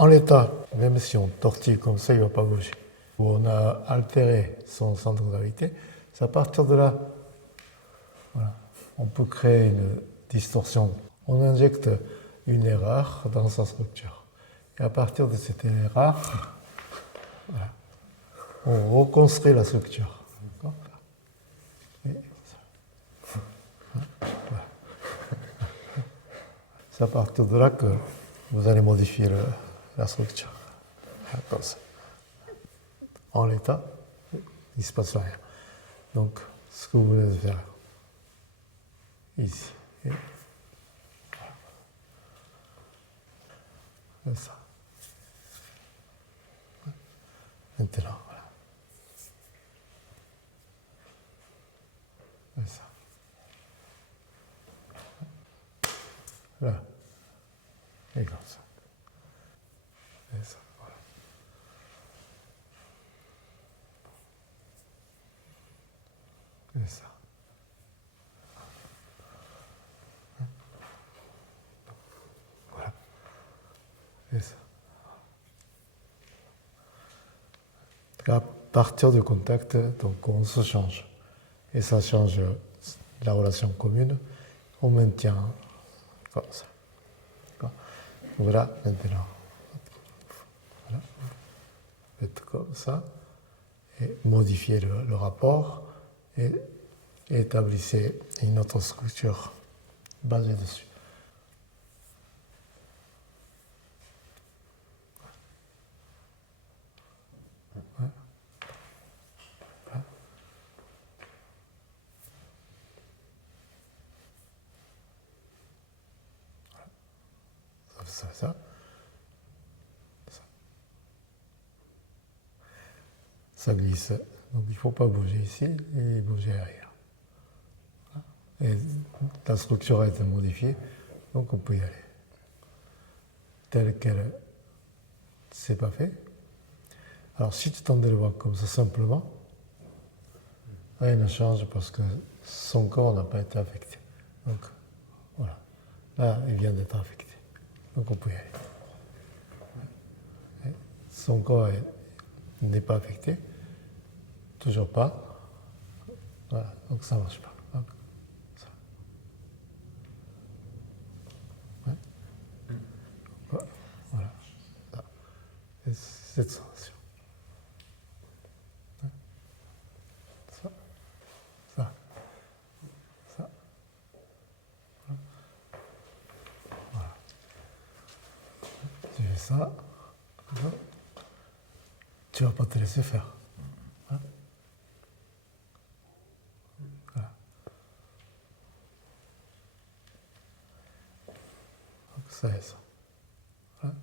en l'état, même si on tortille comme ça, il ne va pas bouger. On a altéré son centre de gravité. C'est à partir de là, voilà, on peut créer une distorsion. On injecte une erreur dans sa structure. Et à partir de cette erreur, voilà, on reconstruit la structure. C'est à partir de là que vous allez modifier la structure. Comme ça. En l'état, il ne se passe rien. Donc, ce que vous voulez faire ici. Et voilà. C'est ça. Maintenant, voilà. C'est ça. Là. Et comme ça. Et ça, voilà. Et ça. Voilà. Et ça. À partir du contact, donc on se change. Et ça change la relation commune. On maintient comme ça. Voilà, maintenant. Voilà. Faites comme ça. Et modifiez le rapport et établissez une autre structure basée dessus. Ça. Ça glisse. Donc il ne faut pas bouger ici et bouger ailleurs. Et la structure a été modifiée, donc on peut y aller. Telle qu'elle, c'est pas fait. Alors si tu tendais le bras comme ça simplement, rien ne change parce que son corps n'a pas été affecté. Donc voilà. Là, il vient d'être affecté. Donc on peut y aller. Et son corps n'est pas affecté. Toujours pas. Voilà. Donc ça ne marche pas. Donc, ça. Ouais. Voilà. Ça. Et cette sensation. Ça. Ça. Ça. Voilà. Tu fais ça. Tu ne vas pas te laisser faire. Voilà. Donc ça et ça. Voilà.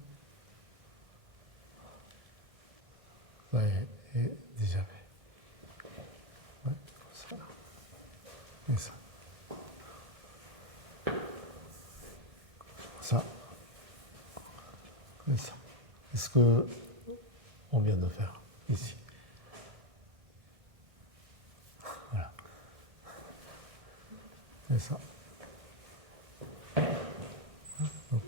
Ça est déjà fait. Ouais, ça. Et ça. Ça. Et ça. C'est ce qu'on vient de faire ici. Voilà. Et ça. Donc,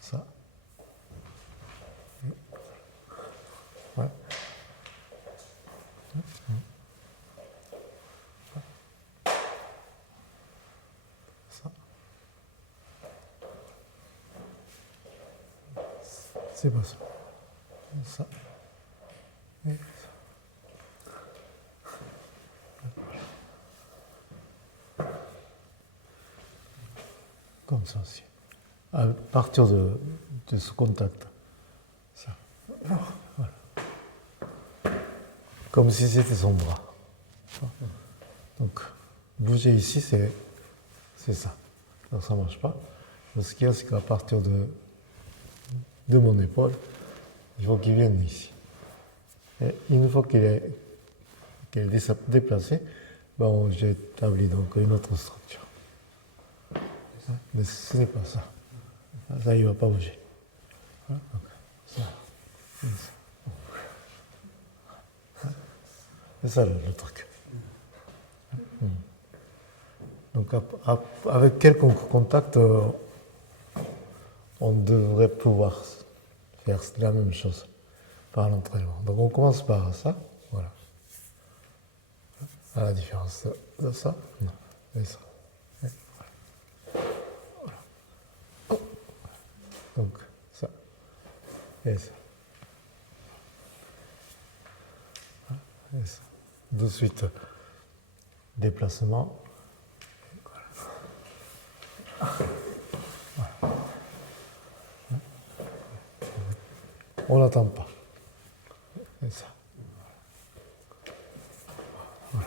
ça. Ouais. Ça. C'est pas ça. Ça. Et ça. Comme ça aussi. À partir de ce contact. Ça. Voilà. Comme si c'était son bras. Donc, bouger ici, c'est ça. Donc ça ne marche pas. Donc, ce qu'il y a, c'est qu'à partir de mon épaule, il faut qu'il vienne ici. Et une fois qu'il est déplacé, bon, j'ai établi donc une autre structure. Mais ce n'est pas ça. Ça, il ne va pas bouger. Donc, ça. C'est ça le truc. Donc avec quelconque contact, on devrait pouvoir faire la même chose par l'entraînement. Donc on commence par ça, voilà. À la différence de ça, non, et ça. Et voilà. Oh. Donc ça, et ça. Et ça. De suite, déplacement. Voilà. On n'attend pas. Et ça. Voilà.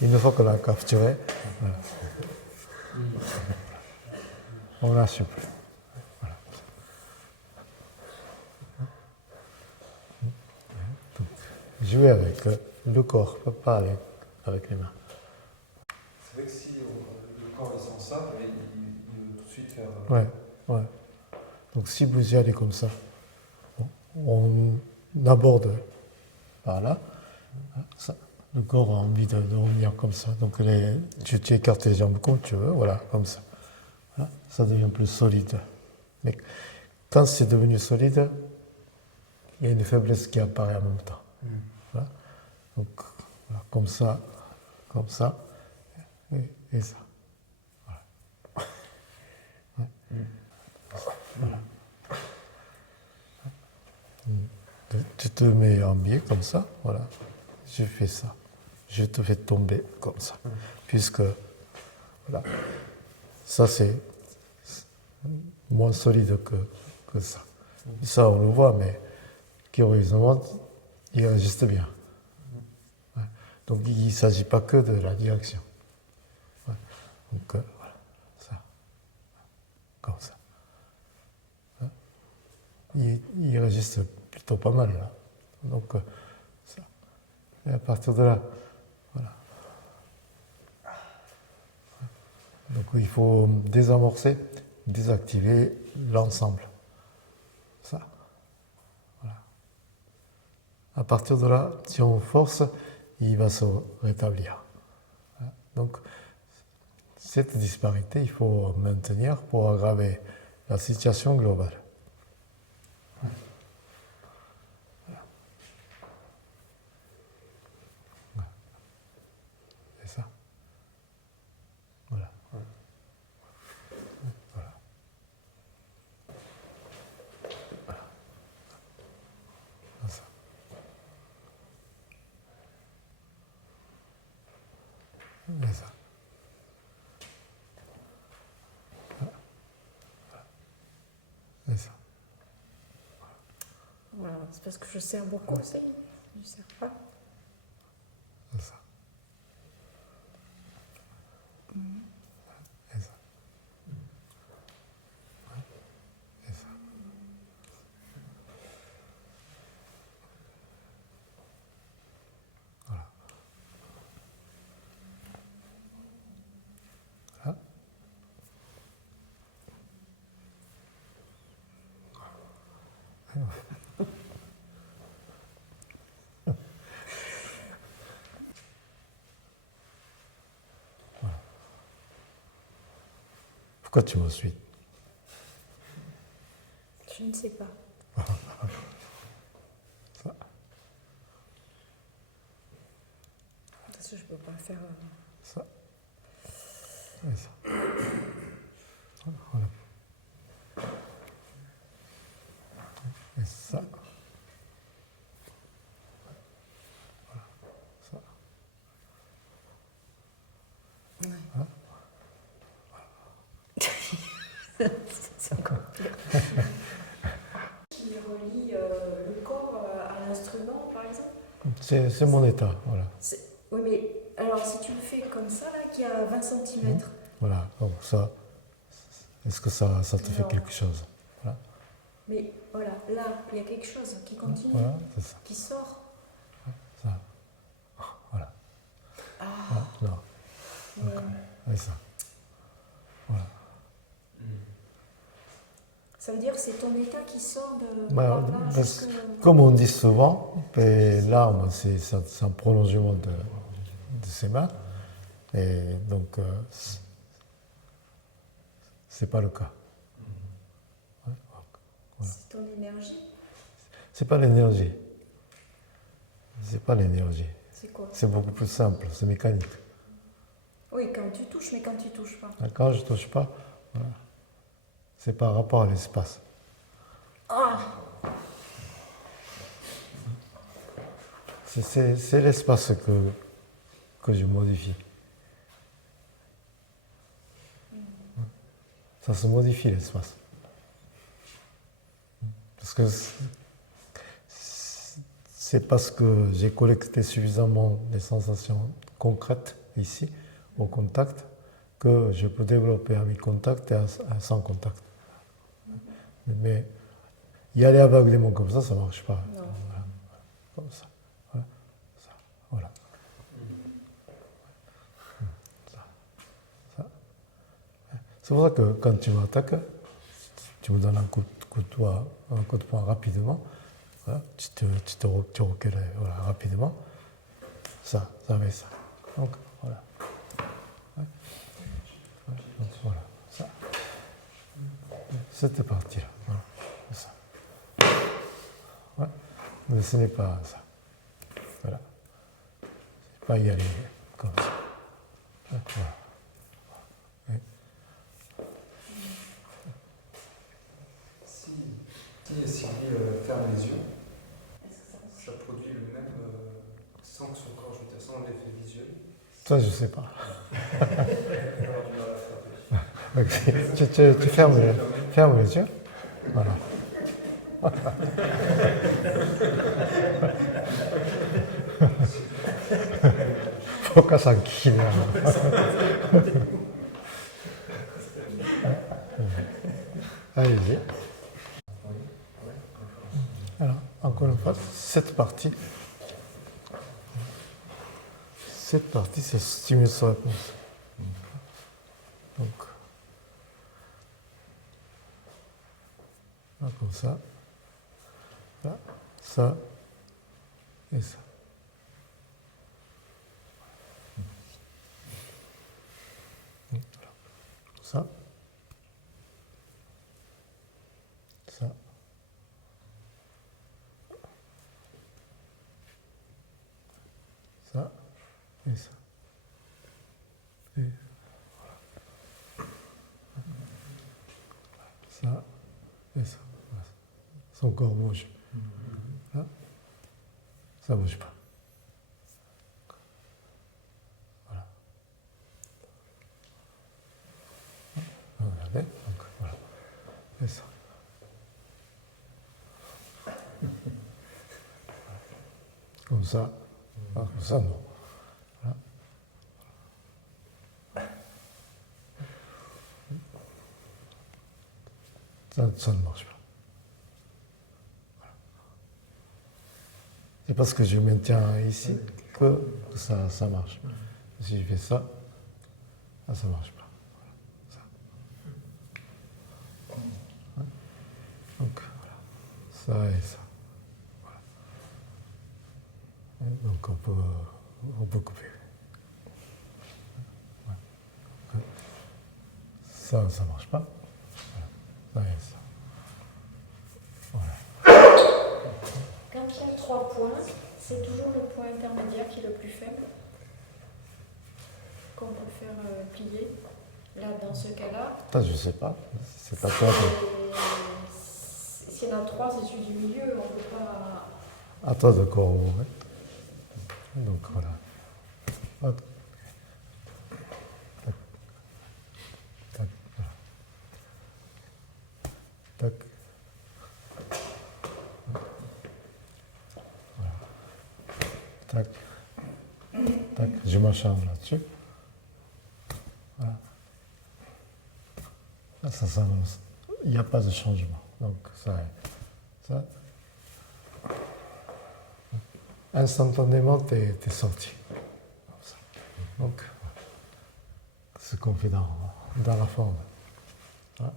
Une fois qu'on a capturé, voilà. On lâche plus. Voilà. Donc, jouer avec le corps, pas avec les mains. C'est vrai que si le corps est sensible, il veut tout de suite faire. Ouais. Donc si vous y allez comme ça, on aborde par là, ça, le corps a envie de revenir comme ça. Donc tu écartes les jambes comme tu veux, voilà, comme ça. Voilà, ça devient plus solide. Mais quand c'est devenu solide, il y a une faiblesse qui apparaît en même temps. Voilà. Donc voilà, comme ça, et ça. Voilà. Voilà. Tu te mets en biais comme ça, voilà. Je fais ça. Je te fais tomber comme ça. Puisque, voilà, ça c'est moins solide que ça. Ça, on le voit, mais curieusement, il résiste bien. Ouais. Donc, il ne s'agit pas que de la direction. Ouais. Donc, voilà, ça. Comme ça. Ouais. Il résiste plutôt pas mal, là. Donc, ça. Et à partir de là, voilà. Donc, il faut désamorcer, désactiver l'ensemble. Ça. Voilà. À partir de là, si on force, il va se rétablir. Donc, cette disparité, il faut maintenir pour aggraver la situation globale. C'est ça. Voilà. Voilà. C'est ça. C'est ça. C'est ça. Voilà, c'est parce que je serre beaucoup aussi. Je ne serre pas. C'est ça. C'est ça. C'est ça. Voilà. Voilà. Pourquoi tu me suis? Je ne sais pas. Ça. Parce que je ne peux pas faire. Ça. Et ça. Voilà. Et ça. Voilà. Ça. Ouais. Voilà. C'est encore pire. Qui relie le corps à l'instrument, par exemple. C'est mon état, voilà. Oui, mais alors si tu le fais comme ça, là, qui a 20 cm. Voilà, donc ça, est-ce que ça te fait Non. quelque chose? Voilà, Mais voilà, là, il y a quelque chose qui continue, voilà, c'est ça. qui sort. Ça. Voilà. Ah, Non, c'est ça. Voilà. ça veut dire que c'est ton état qui sort de Bah, par là parce- jusque... Comme on dit souvent, l'arme, c'est un prolongement de ses mains. Et donc, c'est pas le cas. Ouais, voilà. C'est ton énergie. C'est pas l'énergie. C'est pas l'énergie. C'est quoi? C'est beaucoup plus simple, c'est mécanique. Oui, quand tu touches, mais quand tu touches pas. Quand je touche pas, voilà. C'est par rapport à l'espace. Ah! C'est l'espace que je modifie. Ça se modifie l'espace. Parce que c'est parce que j'ai collecté suffisamment des sensations concrètes ici, au contact, que je peux développer avec contact et sans contact. Mais y aller aveuglément comme ça ne marche pas. Non. Voilà. Comme ça. Voilà. Ça. Voilà. Ça. Ça. C'est pour ça que quand tu m'attaques, tu me donnes un coup de poing rapidement, voilà, tu recules voilà, rapidement, ça fait ça. Donc voilà. Ouais. Ouais, donc, voilà, ça. Cette partie-là, voilà, ça. Ouais. Mais ce n'est pas ça. Voilà. C'est pas y aller comme ça. Ouais, voilà. Ouais. Si Sylvie ferme les yeux, ça produit le même, sans que son corps, je sans l'effet visuel. Ça, je sais pas. On va avoir du mal à faire. Ok. Tu fermes les yeux. Voilà. Focus on key now. Allez-y. Alors, encore une fois, cette partie, c'est stimulus-réponse. Donc, là, comme ça, là, ça et ça. Ça, ça, ça et ça. Et voilà. Ça et ça. Voilà. Son corps bouge. Là, ça ne bouge pas. Voilà. Regardez, donc voilà. Et ça. Comme ça. Ah, comme ça, non. Voilà. Ça ne marche pas. Voilà. C'est parce que je maintiens ici que ça marche. Si je fais ça, ça ne marche pas. Voilà. Ça. Donc, voilà. Ça et ça. Voilà. Et donc, on peut couper. Ouais. Ça ne marche pas. Voilà. Ça et ça. Voilà. Quand il y a 3 points, c'est toujours le point intermédiaire qui est le plus faible qu'on peut faire plier. Là, dans ce cas-là, Ça, je ne sais pas. C'est pas toi. s'il y en a 3, c'est celui du milieu, on ne peut pas. À toi de corroborer. Donc voilà. Hop. Tac. Tac. Voilà. Tac. Voilà. Tac. Tac. Je m'acharne là-dessus. Voilà. Là, ça s'annonce. Il n'y a pas de changement. Donc ça. Instantanément, tu es sorti. Comme ça. Donc, ce qu'on fait dans la forme. Voilà.